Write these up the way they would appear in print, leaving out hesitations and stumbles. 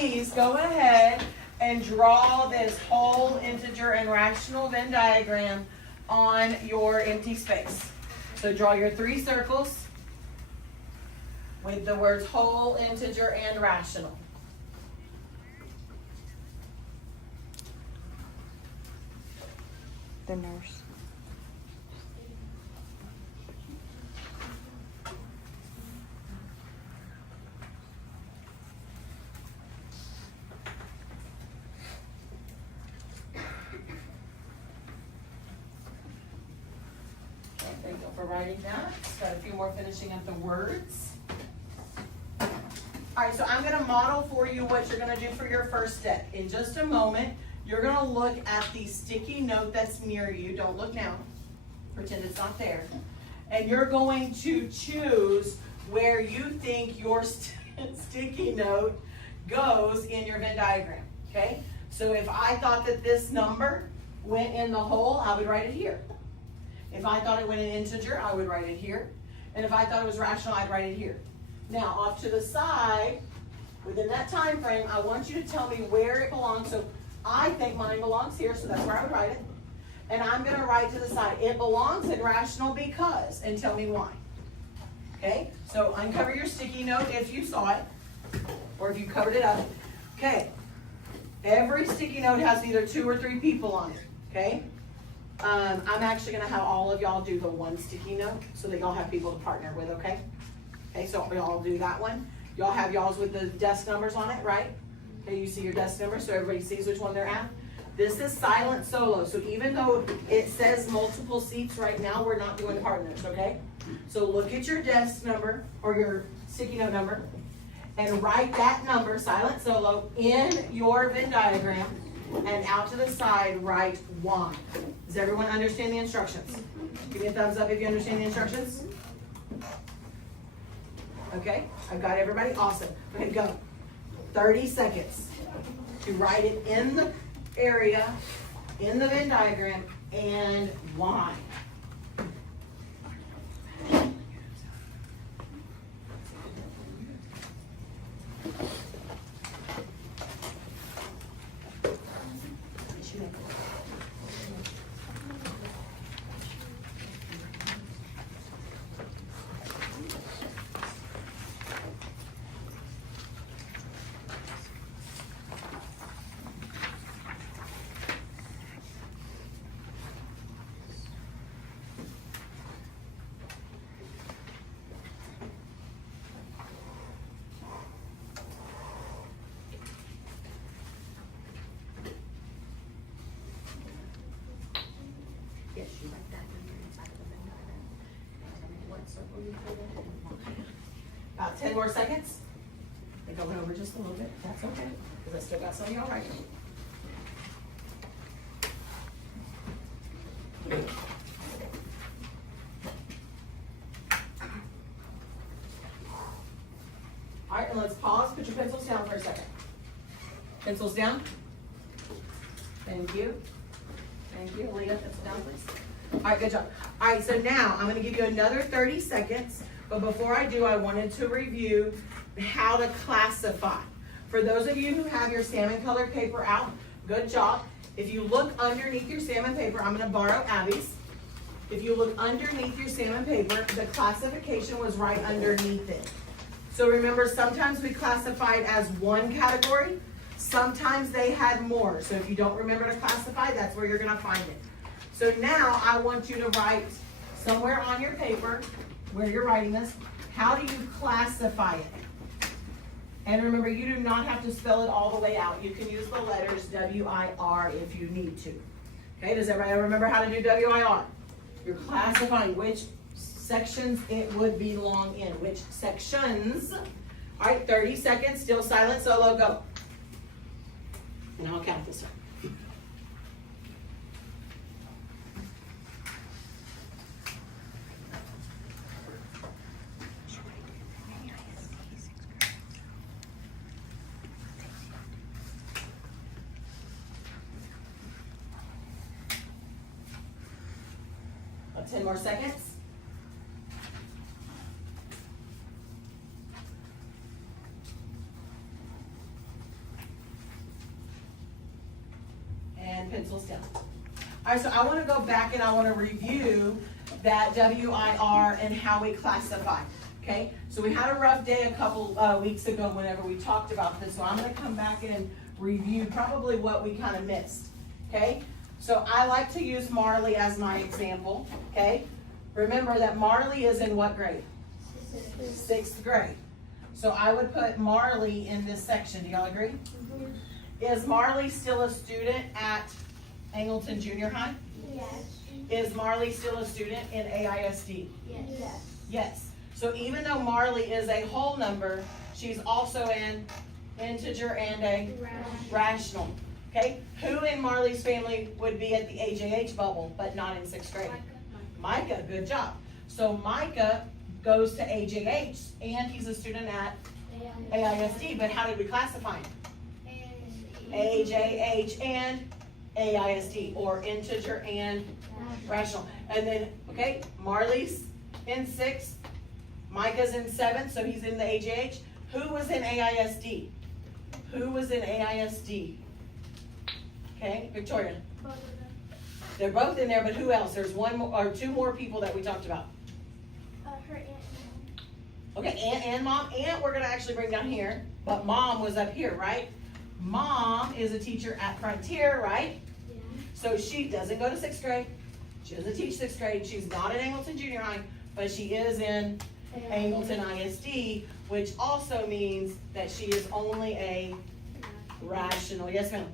please go ahead and draw this whole integer and rational Venn diagram on your empty space. So draw your 3 circles with the words whole, integer, and rational. The nurse. Thank you for writing that. Just got a few more finishing up the words. All right, so I'm gonna model for you what you're gonna do for your first step. In just a moment, you're gonna look at the sticky note that's near you. Don't look now. Pretend it's not there. And you're going to choose where you think your sticky note goes in your Venn diagram, okay? So if I thought that this number went in the hole, I would write it here. If I thought it went in integer, I would write it here. And if I thought it was rational, I'd write it here. Now, off to the side, within that time frame, I want you to tell me where it belongs. So I think mine belongs here, so that's where I would write it. And I'm gonna write to the side, it belongs in rational because, and tell me why. Okay, so uncover your sticky note if you saw it, or if you covered it up. Okay, every sticky note has either 2 or 3 people on it, okay? I'm actually gonna have all of y'all do the one sticky note so that y'all have people to partner with, okay? Okay, so y'all do that one. Y'all have y'all's with the desk numbers on it, right? Okay, you see your desk number so everybody sees which one they're at. This is silent solo, so even though it says multiple seats right now, we're not doing partners, okay? So look at your desk number or your sticky note number and write that number, silent solo, in your Venn diagram, and out to the side write why. Does everyone understand the instructions? Give me a thumbs up if you understand the instructions. Okay, I've got everybody, awesome. Okay, go. 30 seconds to write it in the area, in the Venn diagram, and why. About 10 more seconds. I think I went over just a little bit. That's okay, because I still got some of y'all right. All right, and let's pause. Put your pencils down for a second. Pencils down. Thank you. Thank you. Leah, pencil down, please. All right, good job. All right, so now I'm going to give you another 30 seconds. But before I do, I wanted to review how to classify. For those of you who have your salmon colored paper out, good job. If you look underneath your salmon paper, I'm going to borrow Abby's. If you look underneath your salmon paper, the classification was right underneath it. So remember, sometimes we classified as one category. Sometimes they had more. So if you don't remember to classify, that's where you're going to find it. So now I want you to write somewhere on your paper where you're writing this, how do you classify it? And remember, you do not have to spell it all the way out. You can use the letters W-I-R if you need to. Okay, does everybody remember how to do W-I-R? You're classifying which sections it would belong in, which sections. All right, 30 seconds, still silent, solo, go. And I'll count this one. About 10 more seconds. pencils down. All right, so I want to go back and I want to review that WIR and how we classify. Okay, so we had a rough day a couple weeks ago whenever we talked about this, so I'm going to come back and review probably what we kind of missed. Okay, so I like to use Marley as my example. Okay, remember that Marley is in what grade? Sixth grade. So I would put Marley in this section. Do y'all agree? Mm-hmm. Is Marley still a student at Angleton Junior High? Yes. Is Marley still a student in AISD? Yes. Yes. So even though Marley is a whole number, she's also an integer and a rational. Okay? Who in Marley's family would be at the AJH bubble but not in sixth grade? Micah. Good job. So Micah goes to AJH and he's a student at AISD, but how did we classify him? AJH and AISD, or integer and rational. And then, okay, Marley's in sixth, Micah's in seventh, so he's in the AJH. Who was in AISD? Who was in AISD? Okay, Victoria. They're both in there, but who else? There's one more, or two more people that we talked about. Her aunt and mom. Okay, aunt and mom. Aunt we're going to actually bring down here, but mom was up here, right? Mom is a teacher at Frontier, right? Yeah. So she doesn't go to sixth grade. She doesn't teach sixth grade. She's not at Angleton Junior High, but she is in Angleton ISD, which also means that she is only a rational. Yes, ma'am?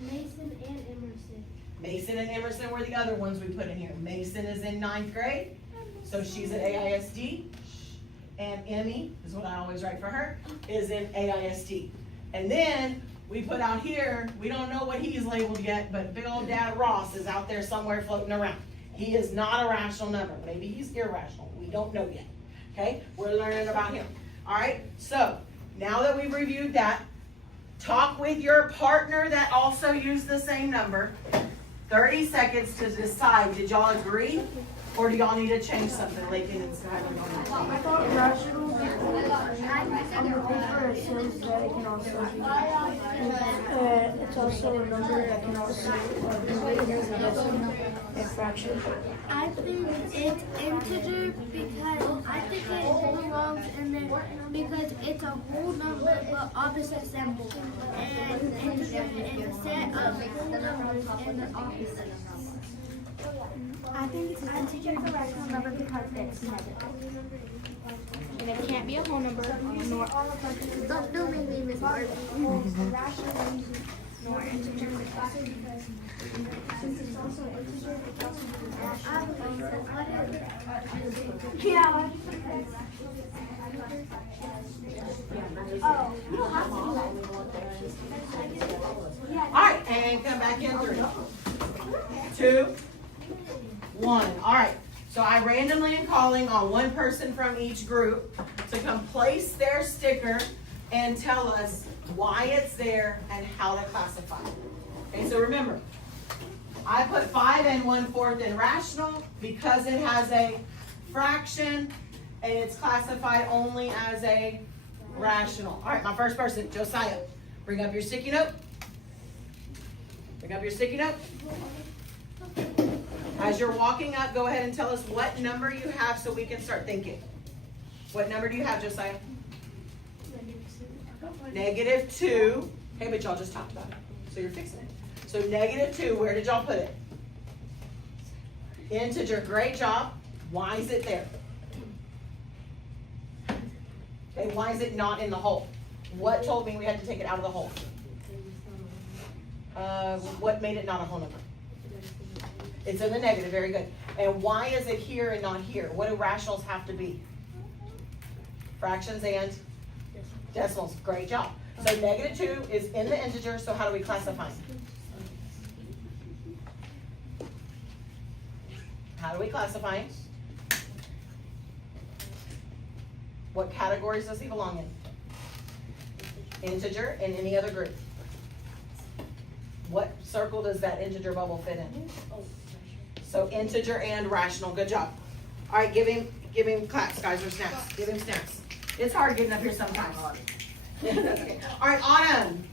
Mason and Emerson. Mason and Emerson were the other ones we put in here. Mason is in ninth grade, so she's at AISD. And Emmy, is what I always write for her, is in AISD. And then we put out here, we don't know what he's labeled yet, but big old Dad Ross is out there somewhere floating around. He is not a rational number. Maybe he's irrational. We don't know yet. Okay? We're learning about him. All right? So, now that we've reviewed that, talk with your partner that also used the same number. 30 seconds to decide. Did y'all agree? Or do y'all need to change something? Lakin and Skylar. I thought rational because on the paper it says that it can also be, it's also a number that can also be written as a decimal and fraction. I think it's integer because I think it belongs in there because it's a whole number but opposite symbol. And integer is a set of whole numbers and the opposite. I think it's an integer for rational number because it's negative. And it can't be a whole number, nor Don't make me miss part. nor integer. Since it's also an integer, it's also Yeah. Oh, you don't have to do that. All right, and come back in 3, 2, 1. All right, so I randomly am calling on one person from each group to come place their sticker and tell us why it's there and how to classify it. Okay, so remember, I put 5 and 1/4 in rational because it has a fraction and it's classified only as a rational. All right, my first person, Josiah, bring up your sticky note. Bring up your sticky note. As you're walking up, go ahead and tell us what number you have so we can start thinking. What number do you have, Josiah? -2. Okay, but y'all just talked about it, so you're fixing it. So -2, where did y'all put it? Integer, great job. Why is it there? Okay, why is it not in the hole? What told me we had to take it out of the hole? What made it not a whole number? It's in the negative, very good. And why is it here and not here? What do rationals have to be? Fractions and decimals, great job. So -2 is in the integer, so how do we classify it? How do we classify it? What categories does he belong in? Integer and any other group. What circle does that integer bubble fit in? So integer and rational, good job. All right, give him claps, guys, or snaps. Give him snaps. It's hard getting up here sometimes. That's okay. All right, Autumn,